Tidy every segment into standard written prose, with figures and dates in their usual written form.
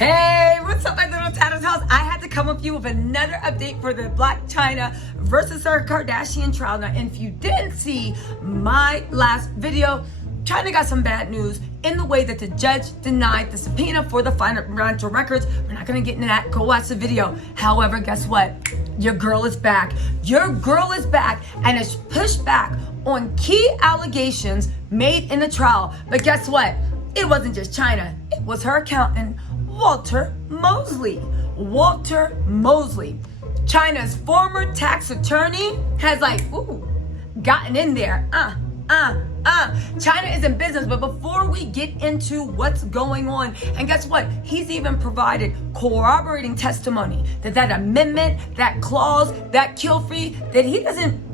Hey, what's up, my little Tattle Tells? I had to come with you with another update for the Blac Chyna versus her Kardashian trial. Now, if you didn't see my last video, Chyna got some bad news in the way that the judge denied the subpoena for the financial records. We're not gonna get into that. Go watch the video. However, guess what? Your girl is back. Your girl is back and has pushed back on key allegations made in the trial. But guess what? It wasn't just Chyna. It was her accountant, Walter Mosley. Walter Mosley, Chyna's former tax attorney, has gotten in there. Chyna is in business, but before we get into what's going on, and guess what? He's even provided corroborating testimony that amendment, that clause, that kill free, that he doesn't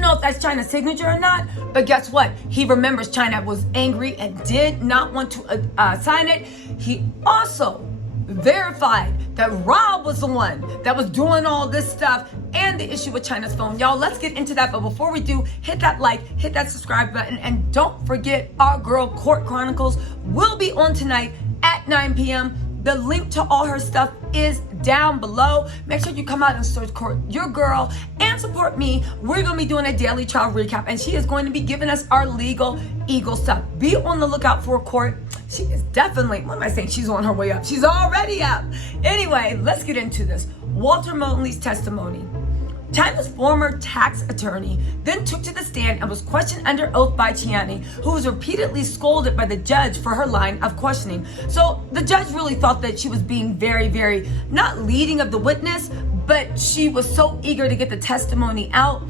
know if that's Chyna's signature or not, but guess what? He remembers Chyna was angry and did not want to sign it. He also verified that Rob was the one that was doing all this stuff and the issue with Chyna's phone. Y'all, let's get into that. But before we do, hit that like, hit that subscribe button, and don't forget our girl Court Chronicles will be on tonight at 9 p.m. The link to all her stuff is down below. Make sure you come out and search Court Your Girl and support me. We're going to be doing a daily trial recap, and she is going to be giving us our legal eagle stuff. Be on the lookout for Court. She is definitely, what am I saying? She's on her way up. She's already up. Anyway, let's get into this. Walter Mosley's testimony. Chyna's former tax attorney then took to the stand and was questioned under oath by CHYNA, who was repeatedly scolded by the judge for her line of questioning. So the judge really thought that she was being very, not leading of the witness, but she was so eager to get the testimony out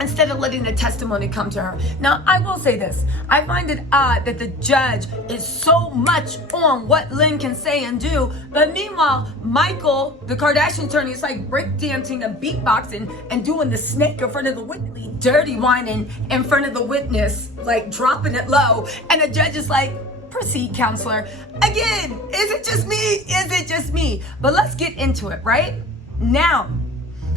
instead of letting the testimony come to her. Now, I will say this. I find it odd that the judge is so much on what Lynn can say and do, but meanwhile, Michael, the Kardashian attorney, is like breakdancing and beatboxing and doing the snake in front of the witness, dirty whining in front of the witness, like dropping it low, and the judge is like, proceed, counselor. Again, is it just me? Is it just me? But let's get into it, right? Now,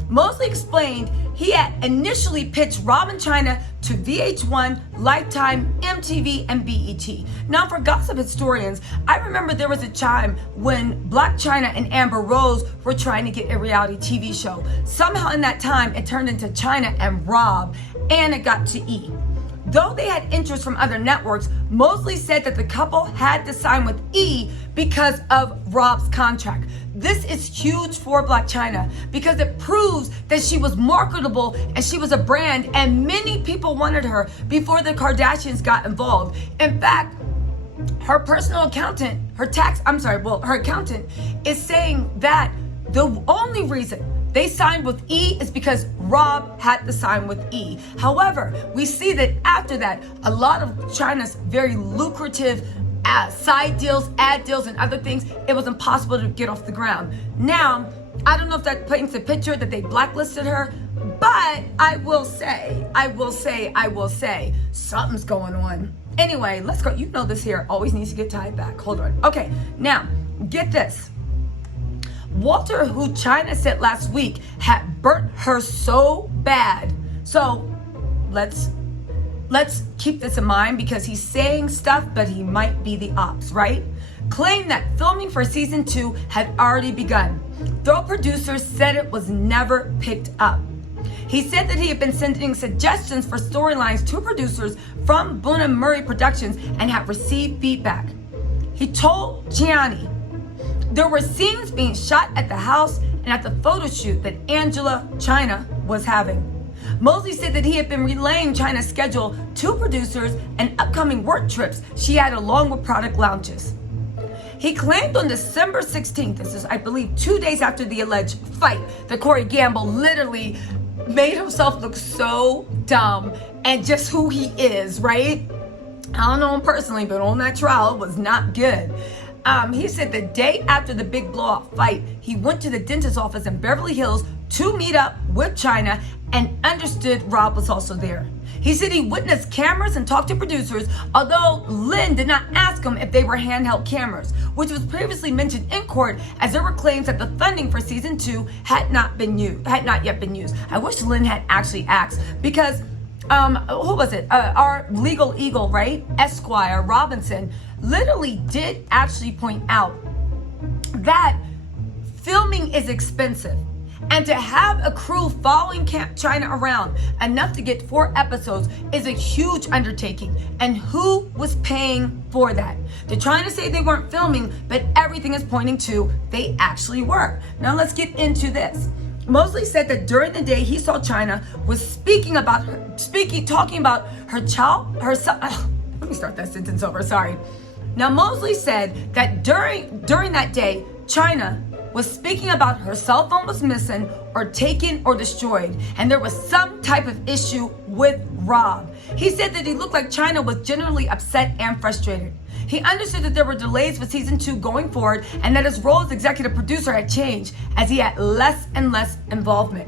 Mosley explained he had initially pitched Rob and Chyna to VH1, Lifetime, MTV, and BET. Now, for gossip historians, I remember there was a time when Blac Chyna and Amber Rose were trying to get a reality TV show. Somehow in that time, it turned into Chyna and Rob, and it got to E! Though they had interest from other networks, Mosley said that the couple had to sign with E! Because of Rob's contract. This is huge for Blac Chyna because it proves that she was marketable and she was a brand, and many people wanted her before the Kardashians got involved. In fact, her personal accountant, her accountant is saying that the only reason they signed with E! is because Rob had to sign with E! However, we see that after that, a lot of Chyna's very lucrative side deals, ad deals, and other things, it was impossible to get off the ground. Now, I don't know if that paints a picture that they blacklisted her, but I will say, something's going on. Anyway, let's go. You know this hair always needs to get tied back. Hold on. Okay, now, get this. Walter, who Chyna said last week had burnt her so bad. So let's keep this in mind because he's saying stuff, but he might be the ops, right? Claimed that filming for season 2 had already begun, though producers said it was never picked up. He said that he had been sending suggestions for storylines to producers from Boone & Murray Productions and had received feedback. He told Gianni there were scenes being shot at the house and at the photo shoot that Angela Chyna was having. Mosley said that he had been relaying Chyna's schedule to producers and upcoming work trips she had along with product launches. He claimed on December 16th, this is, I believe, 2 days after the alleged fight, that Corey Gamble literally made himself look so dumb and just who he is, right? I don't know him personally, but on that trial, it was not good. He said the day after the big blowout fight, he went to the dentist's office in Beverly Hills to meet up with Chyna and understood Rob was also there. He said he witnessed cameras and talked to producers, although Lynn did not ask him if they were handheld cameras, which was previously mentioned in court as there were claims that the funding for season 2 had not yet been used. I wish Lynn had actually asked because who was it? Our legal eagle, right? Esquire Robinson literally did actually point out that filming is expensive. And to have a crew following China around enough to get 4 episodes is a huge undertaking. And who was paying for that? They're trying to say they weren't filming, but everything is pointing to they actually were. Now let's get into this. Mosley said that during the day he saw China was talking about her child, her son. Let me start that sentence over, sorry. Now Mosley said that during that day, China was speaking about her cell phone was missing or taken or destroyed, and there was some type of issue with Rob. He said that he looked like China was generally upset and frustrated. He understood that there were delays with season 2 going forward, and that his role as executive producer had changed as he had less and less involvement.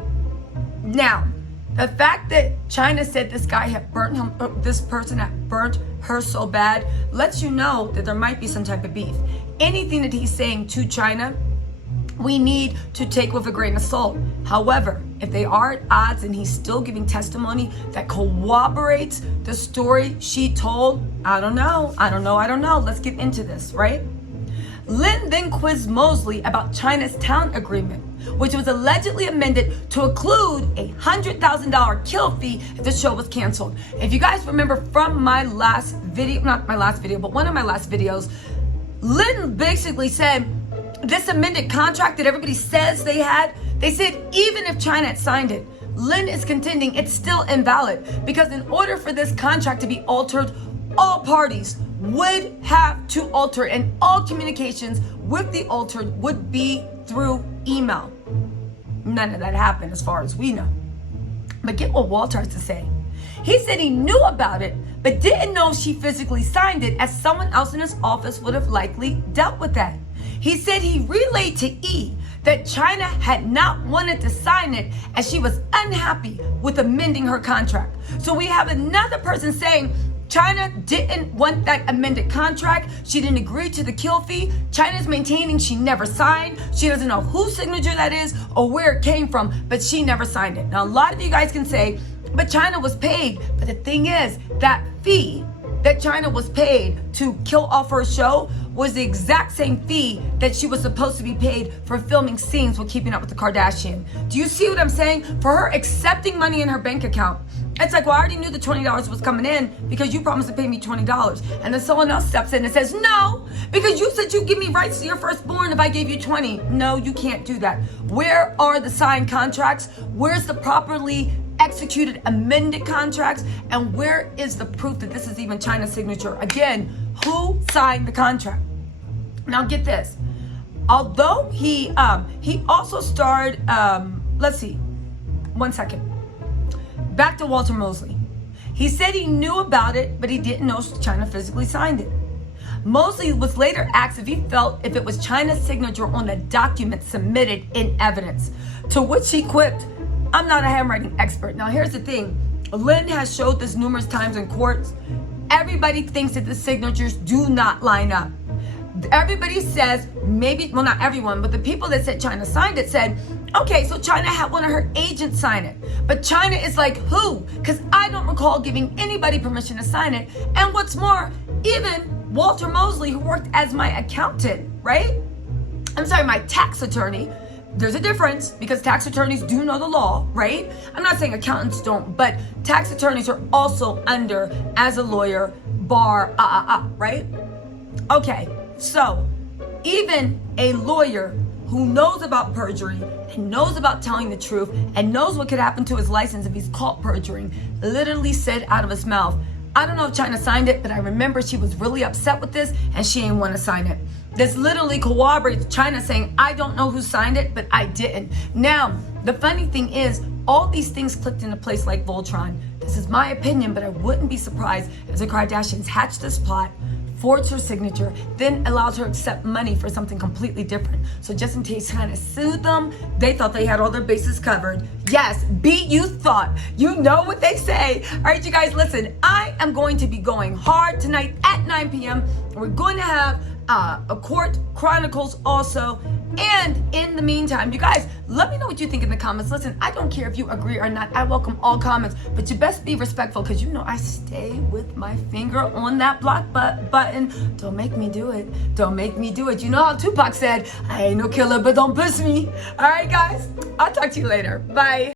Now, the fact that China said this guy had this person had burnt her so bad lets you know that there might be some type of beef. Anything that he's saying to China, we need to take with a grain of salt. However, if they are at odds and he's still giving testimony that corroborates the story she told, I don't know. Let's get into this, right? Lynn then quizzed Mosley about China's talent agreement, which was allegedly amended to include a $100,000 kill fee if the show was canceled. If you guys remember from my last video, not my last video, but one of my last videos, Lynn basically said, this amended contract that everybody says they said even if China had signed it, Lynn is contending it's still invalid because in order for this contract to be altered, all parties would have to alter it, and all communications with the altered would be through email. None of that happened as far as we know. But get what Walter has to say. He said he knew about it, but didn't know if she physically signed it, as someone else in his office would have likely dealt with that. He said he relayed to E that China had not wanted to sign it as she was unhappy with amending her contract. So we have another person saying China didn't want that amended contract. She didn't agree to the kill fee. China's maintaining she never signed. She doesn't know whose signature that is or where it came from, but she never signed it. Now, a lot of you guys can say, but China was paid. But the thing is, that fee that China was paid to kill off her show was the exact same fee that she was supposed to be paid for filming scenes with Keeping Up with the Kardashian. Do you see what I'm saying? For her accepting money in her bank account, it's like, well, I already knew the $20 was coming in because you promised to pay me $20. And then someone else steps in and says, no, because you said you'd give me rights to your firstborn if I gave you 20. No, you can't do that. Where are the signed contracts? Where's the properly executed amended contracts? And where is the proof that this is even China's signature? Again, who signed the contract? Now get this. Although he also starred, let's see, one second. Back to Walter Mosley. He said he knew about it, but he didn't know China physically signed it. Mosley was later asked if he felt if it was China's signature on the document submitted in evidence, to which he quipped, I'm not a handwriting expert. Now here's the thing. Lynn has showed this numerous times in courts. Everybody thinks that the signatures do not line up. Everybody says, maybe, well, not everyone, but the people that said China signed it said, okay, so China had one of her agents sign it. But China is like, who? Because I don't recall giving anybody permission to sign it. And what's more, even Walter Mosley, who worked as my accountant, right? I'm sorry, my tax attorney. There's a difference because tax attorneys do know the law, right? I'm not saying accountants don't, but tax attorneys are also under, as a lawyer, bar, right? Okay, so even a lawyer who knows about perjury and knows about telling the truth and knows what could happen to his license if he's caught perjuring, literally said out of his mouth, I don't know if China signed it, but I remember she was really upset with this and she ain't want to sign it. This literally corroborates China saying, I don't know who signed it, but I didn't. Now, the funny thing is, all these things clicked into place like Voltron. This is my opinion, but I wouldn't be surprised if the Kardashians hatched this plot, forged her signature, then allowed her to accept money for something completely different. So just in case China sued them, they thought they had all their bases covered. Yes, you thought. You know what they say. All right, you guys, listen, I am going to be going hard tonight at 9 p.m. We're going to have a court chronicles also. And in the meantime, you guys, let me know what you think in the comments. Listen, I don't care if you agree or not. I welcome all comments, but you best be respectful, because you know I stay with my finger on that block button. Don't make me do it. Don't make me do it. You know how Tupac said, I ain't no killer, but don't push me. All right, guys, I'll talk to you later. Bye.